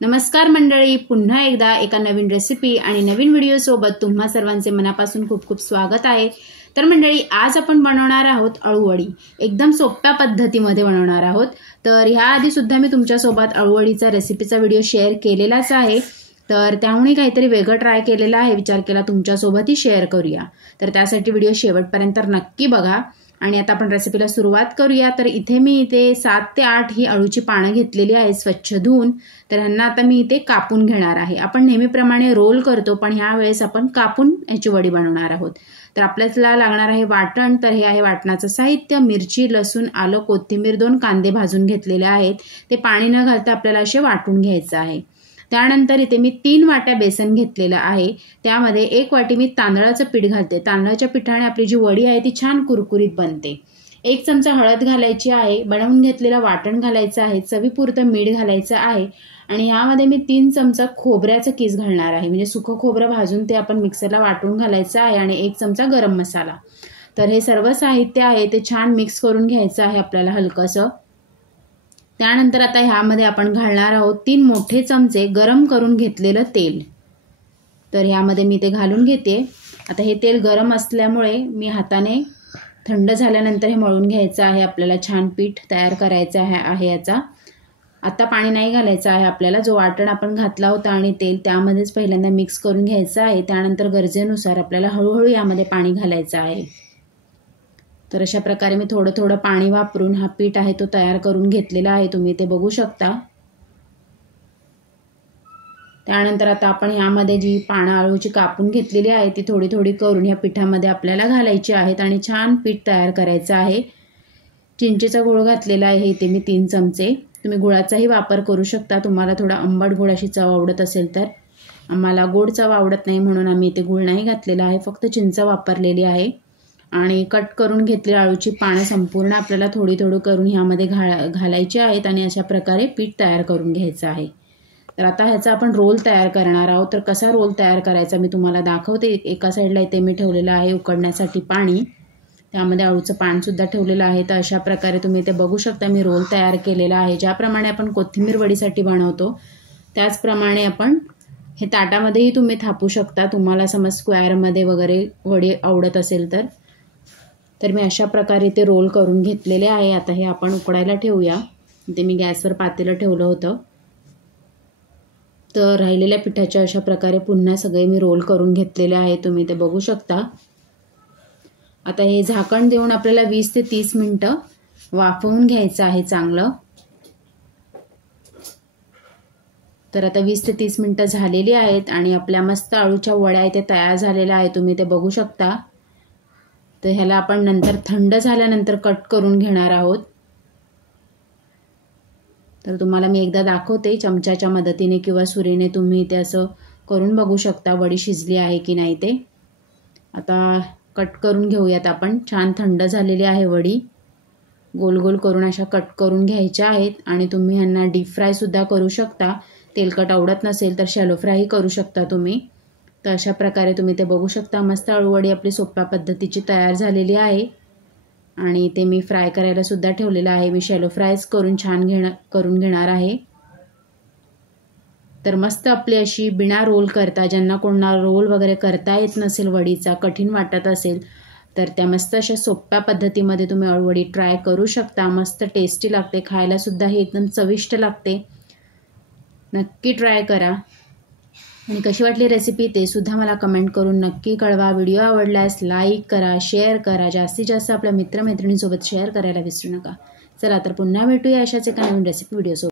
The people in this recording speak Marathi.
नमस्कार मंडळी, पुन्हा एकदा एका नवीन रेसिपी आणि नवीन व्हिडिओ सोबत तुम्हा सर्वांचे मनापासून खूप खूप स्वागत आहे। तर मंडळी, आज आपण बनवणार आहोत अळूवडी। एकदम सोप्या पद्धतीमध्ये बनवणार आहोत। तर ह्या आधी सुद्धा मी तुमच्या सोबत अळूवडीचा रेसिपीचा व्हिडिओ शेअर केलेलाच आहे। तर त्यामुळे काहीतरी वेगळं ट्राय केलेला आहे, विचार केला तुमच्या सोबतही शेअर करूया। तर त्यासाठी व्हिडिओ शेवटपर्यंत नक्की बघा। आणि आता आपण रेसिपीला सुरुवात करूया। तर इथे मी 7 ते 8 ही अळूची पानं घेतलेली आहेत स्वच्छ धुवून। तर ह्यांना आता मी इथे कापून घेणार आहे। आपण नेहमीप्रमाणे रोल करतो, पण ह्या वेळेस आपण कापून याची वडी बनवणार आहोत। तर आपल्याला लागणार आहे वाटण। तर हे आहे वाटणाचं साहित्य: मिरची, लसूण, आलं, कोथिंबीर, 2 कांदे भाजून घेतलेले आहेत। ते पाणी न घालता आपल्याला असे वाटून घ्यायचं आहे। त्यानंतर इथे मी 3 वाट्या बेसन घेतलेलं आहे। त्यामध्ये 1 वाटी मी तांदळाचं पीठ घालते। तांदळाच्या पिठाने आपली जी वडी आहे ती छान कुरकुरीत बनते। 1 चमचा हळद घालायची आहे। बनवून घेतलेलं वाटण घालायचं आहे। चवीपुरतं मीठ घालायचं आहे। आणि यामध्ये मी 3 चमचा खोबऱ्याचं किस घालणार आहे। म्हणजे सुकं खोबरं भाजून ते आपण मिक्सरला वाटून घालायचं आहे। आणि 1 चमचा गरम मसाला। तर हे सर्व साहित्य आहे ते छान मिक्स करून घ्यायचं आहे आपल्याला हलकंसं। त्यानंतर आता ह्यामध्ये आपण घालणार आहोत 3 मोठे चमचे गरम करून घेतलेलं तेल। तर ह्यामध्ये मी ते घालून घेते। आता हे तेल गरम असल्यामुळे मी हाताने थंड झाल्यानंतर हे मळून घ्यायचं आहे। आपल्याला छान पीठ तयार करायचं आहे याचा। आता पाणी नाही घालायचं आहे आपल्याला। जो वाटण आपण घातला होता आणि तेल त्यामध्येच पहिल्यांदा मिक्स करून घ्यायचं आहे। त्यानंतर गरजेनुसार आपल्याला हळूहळू यामध्ये पाणी घालायचं आहे। तर अशा प्रकारे मी थोडं थोडं पाणी वापरून हा पीठ आहे तो तयार करून घेतलेला आहे, तुम्ही ते बघू शकता। त्यानंतर आता आपण यामध्ये जी पानं अळूची कापून घेतलेली आहे ती थोडी थोडी करून या पिठामध्ये आपल्याला घालायची आहेत आणि छान पीठ तयार करायचं आहे। चिंचेचा गूळ घातलेला आहे इथे मी 3 चमचे। तुम्ही गुळाचाही वापर करू शकता, तुम्हाला थोडा आंबट गुळाची चव आवडत असेल तर। आम्हाला गोड चव आवडत नाही म्हणून आम्ही इथे गूळ नाही घातलेला आहे, फक्त चिंच वापरलेली आहे। आणि कट करून घेतलेली अळूची पानं संपूर्ण आपल्याला थोडी थोडी करून ह्यामध्ये घालायची आहेत आणि अशा प्रकारे पीठ तयार करून घ्यायचं आहे। तर आता ह्याचा आपण रोल तयार करणार आहोत। तर कसा रोल तयार करायचा मी तुम्हाला दाखवते। एका साईडला इथे मी ठेवलेलं आहे उकडण्यासाठी पाणी, त्यामध्ये अळूचं पान सुद्धा ठेवलेलं आहे। तर अशा प्रकारे तुम्ही ते बघू शकता मी रोल तयार केलेला आहे। ज्याप्रमाणे आपण कोथिंबीर वडीसाठी बनवतो त्याचप्रमाणे आपण हे ताटामध्येही तुम्ही थापू शकता, तुम्हाला समज स्क्वेअरमध्ये वगैरे वडी आवडत असेल तर। तर मी अशा प्रकारे ते रोल करून घेतलेले आहे। आता हे आपण उकडायला ठेवूया। ते मी गॅसवर पातेलं ठेवलं होतं। तर राहिलेल्या पिठाच्या अशा प्रकारे पुन्हा सगळे मी रोल करून घेतलेले आहे, तुम्ही ते बघू शकता। आता हे झाकण देऊन आपल्याला 20 ते 30 मिनिटं वाफवून घ्यायचं आहे चांगलं। तर आता 20 ते 30 मिनिटं झालेली आहेत आणि आपल्या मस्त अळूच्या वड्या इथे तयार झालेल्या आहेत, तुम्ही ते बघू शकता। तर ह्याला आपण नंतर थंड झाल्यानंतर कट करून घेणार आहोत। तर तुम्हाला मी एकदा दाखवते चमच्याच्या मदतीने किंवा सुरीने तुम्ही ते असं करून बघू शकता वडी शिजली आहे की नाही ते। आता कट करून घेऊयात आपण। छान थंड झालेली आहे वडी। गोल गोल करून अशा कट करून घ्यायच्या आहेत आणि तुम्ही ह्यांना डीप फ्राय सुद्धा करू शकता। तेलकट आवडत नसेल तर शॅलो फ्रायही करू शकता तुम्ही। तर अशा प्रकारे तुम्ही ते बघू शकता। मस्त अळूवडी आपली सोप्या पद्धतीची तयार झालेली आहे आणि ते मी फ्राय करायला सुद्धा ठेवलेलं आहे। मी शॅलो फ्रायच करून करून घेणार आहे। तर मस्त आपली अशी बिना रोल करता, ज्यांना कोणाला रोल वगैरे करता येत नसेल, वडीचा कठीण वाटत असेल तर त्या मस्त अशा सोप्या पद्धतीमध्ये तुम्ही अळूवडी ट्राय करू शकता। मस्त टेस्टी लागते, खायला सुद्धा ही एकदम चविष्ट लागते। नक्की ट्राय करा आणि कशी वाटली रेसिपी ते सुद्धा मला कमेंट करून नक्की कळवा। व्हिडिओ आवडल्यास लाईक करा, शेअर करा, जास्तीत जास्त आपल्या मित्रमैत्रिणींसोबत शेअर करायला विसरू नका। चला तर पुन्हा भेटूया अशाच एका नवीन रेसिपी व्हिडिओ सोबत।